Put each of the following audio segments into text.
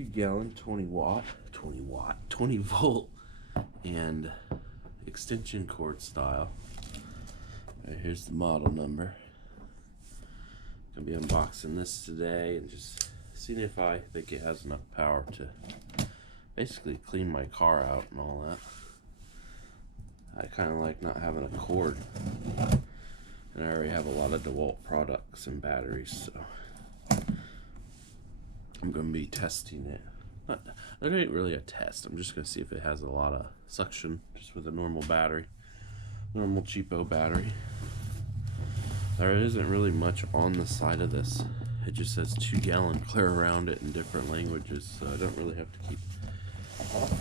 2-gallon, 20 volt, and extension cord style. All right, here's the model number. Gonna be unboxing this today and just seeing if I think it has enough power to basically clean my car out and all that. I kind of like not having a cord, and I already have a lot of DEWALT products and batteries, so I'm going to be testing it. That ain't really a test. I'm just going to see if it has a lot of suction just with a normal battery, normal cheapo battery. There isn't really much on the side of this. It just says 2-gallon clear around it in different languages, so I don't really have to keep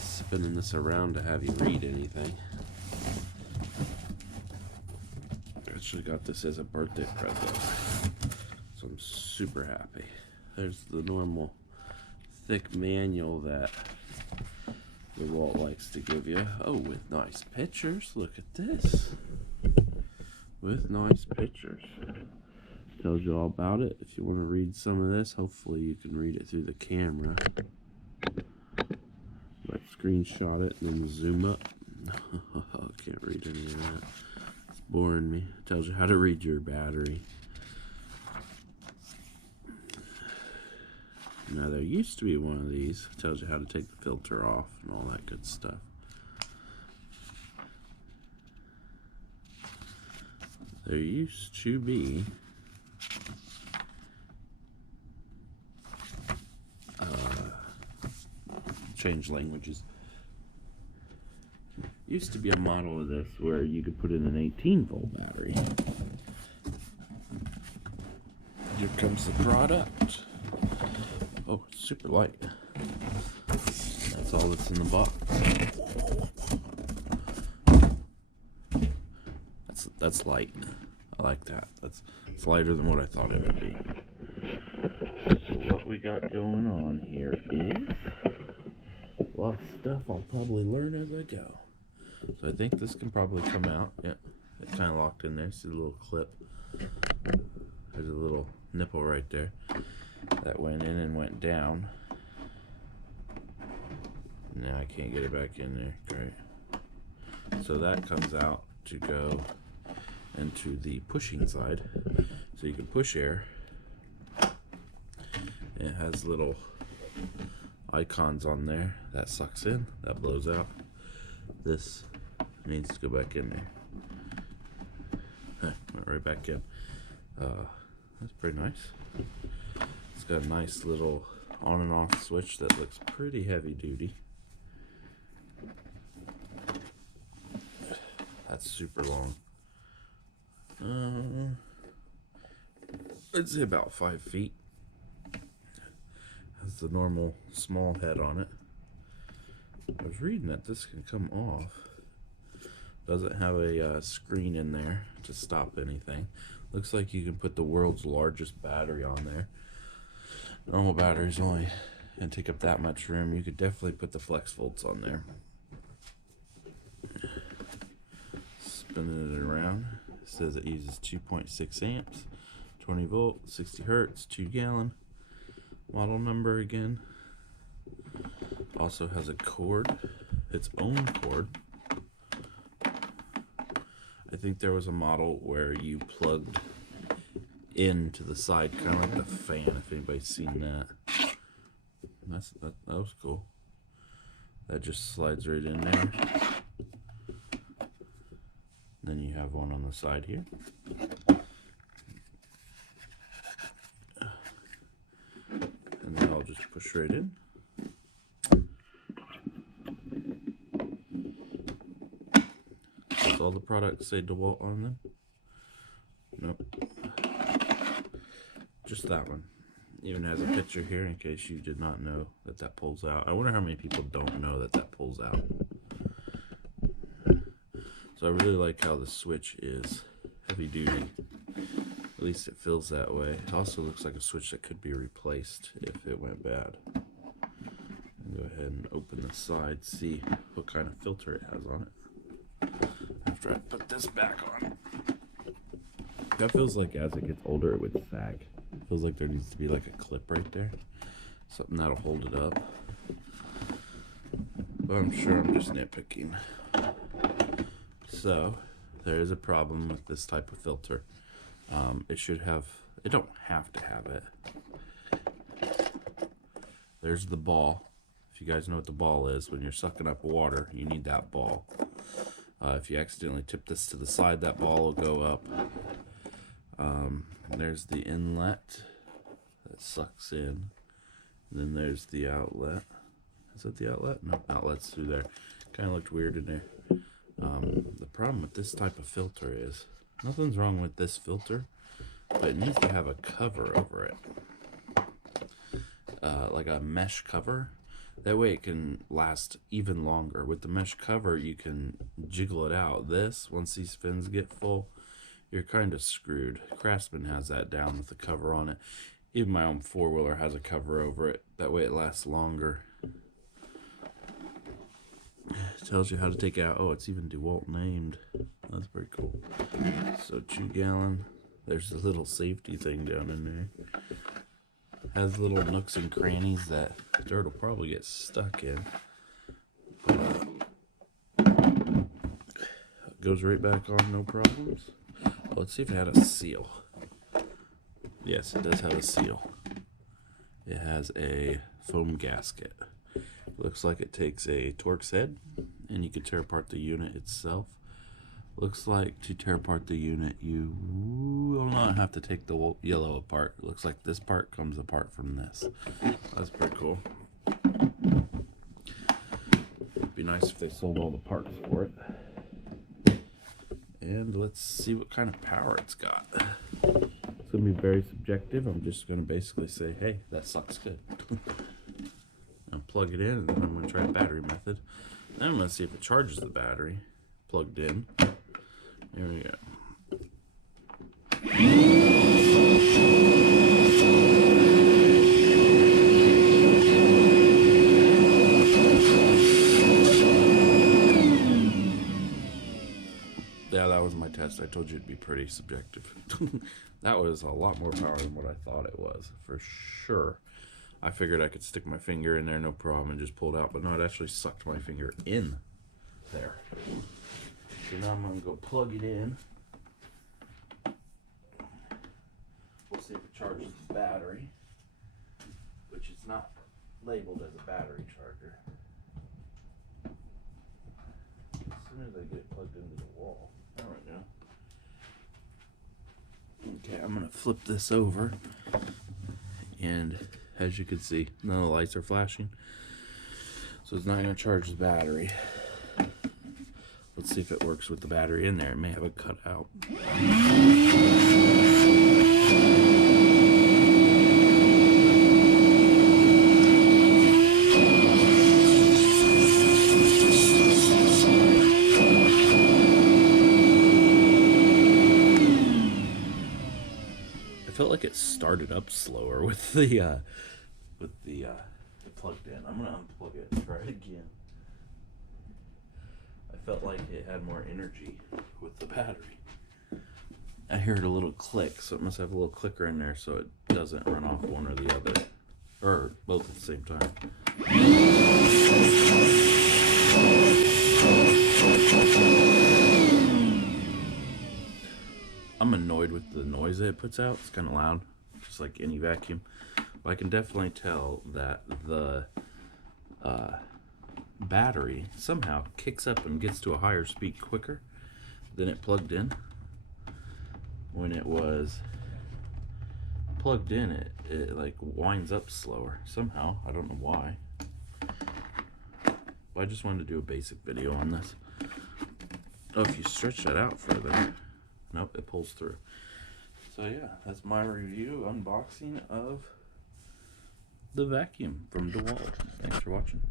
spinning this around to have you read anything. I actually got this as a birthday present, so I'm super happy. There's the normal thick manual that DEWALT likes to give you. Oh, with nice pictures. Look at this. With nice pictures. Tells you all about it. If you want to read some of this, hopefully you can read it through the camera. Like screenshot it and then zoom up. I can't read any of that. It's boring me. It tells you how to read your battery. Now there used to be one of these. It tells you how to take the filter off and all that good stuff. There used to be change languages. Used to be a model of this where you could put in an 18-volt battery. Here comes the product. Oh, it's super light. That's all that's in the box. That's light. I like that. It's lighter than what I thought it would be. So what we got going on here is a lot of stuff I'll probably learn as I go. So I think this can probably come out. Yeah, it kind of locked in there. See the little clip? There's a little nipple right there that went in and went down. Now I can't get it back in there. Great. So that comes out to go into the pushing side, so you can push air. It has little icons on there. That sucks in, that blows out. This needs to go back in there. Went right back in. That's pretty nice. It's got a nice little on and off switch that looks pretty heavy duty. That's super long. I'd say about 5 feet. Has the normal small head on it. I was reading that this can come off. Doesn't have a screen in there to stop anything. Looks like you can put the world's largest battery on there. Normal batteries only can take up that much room. You could definitely put the flex volts on there. Spinning it around. It says it uses 2.6 amps, 20 volt, 60 hertz, 2-gallon. Model number again. Also has a cord, its own cord. I think there was a model where you plugged into the side, kind of like the fan, if anybody's seen that. That was cool. That just slides right in there. Then you have one on the side here. And then I'll just push right in. Does all the products say DEWALT on them? Nope. Just that one. Even has a picture here in case you did not know that that pulls out. I wonder how many people don't know that that pulls out. So I really like how the switch is heavy duty. At least it feels that way. It also looks like a switch that could be replaced if it went bad. Go ahead and open the side, see what kind of filter it has on it. After I put this back on. That feels like as it gets older it would sag. It feels like there needs to be like a clip right there. something that'll hold it up. But I'm sure I'm just nitpicking. So there is a problem with this type of filter. It should have, it don't have to have it. There's the ball. If you guys know what the ball is, when you're sucking up water, you need that ball. If you accidentally tip this to the side, that ball will go up. There's the inlet that sucks in. And then there's the outlet. Is that the outlet? No, outlet's through there. Kind of looked weird in there. The problem with this type of filter is, nothing's wrong with this filter, but it needs to have a cover over it. Like a mesh cover. That way it can last even longer. With the mesh cover, you can jiggle it out. This, once these fins get full, you're kind of screwed. Craftsman has that down with the cover on it. Even my own four-wheeler has a cover over it. That way it lasts longer. It tells you how to take it out. Oh, it's even DEWALT named. That's pretty cool. So 2 gallon. There's a little safety thing down in there. Has little nooks and crannies that dirt will probably get stuck in. It goes right back on, no problems. Let's see if it had a seal. Yes, it does have a seal. It has a foam gasket. Looks like it takes a Torx head, and you can tear apart the unit itself. Looks like to tear apart the unit, you will not have to take the yellow apart. It looks like this part comes apart from this. That's pretty cool. It'd be nice if they sold all the parts for it. And let's see what kind of power it's got. It's going to be very subjective. I'm just going to basically say, hey, that sucks good. I'll plug it in, and then I'm going to try a battery method. Then I'm going to see if it charges the battery. Plugged in. There we go. Yeah, that was my test. I told you it'd be pretty subjective. That was a lot more power than what I thought it was, for sure. I figured I could stick my finger in there, no problem, and just pull it out, but no, it actually sucked my finger in there. So now I'm going to go plug it in. We'll see if it charges the battery, which is not labeled as a battery charger. As soon as I get it plugged into the wall. There we go. Okay, I'm going to flip this over, and as you can see, none of the lights are flashing, so it's not going to charge the battery. Let's see if it works with the battery in there. It may have a cutout. I felt like it started up slower with the plugged in. I'm gonna unplug it and try it again. I felt like it had more energy with the battery. I heard a little click, so it must have a little clicker in there so it doesn't run off one or the other, or both at the same time. I'm annoyed with the noise that it puts out. It's kind of loud, just like any vacuum. But I can definitely tell that the battery somehow kicks up and gets to a higher speed quicker than it plugged in. When it was plugged in, it like winds up slower somehow. I don't know why. But I just wanted to do a basic video on this. Oh, if you stretch that out further, nope, it pulls through. So yeah, that's my review, unboxing of the vacuum from DEWALT. Thanks for watching.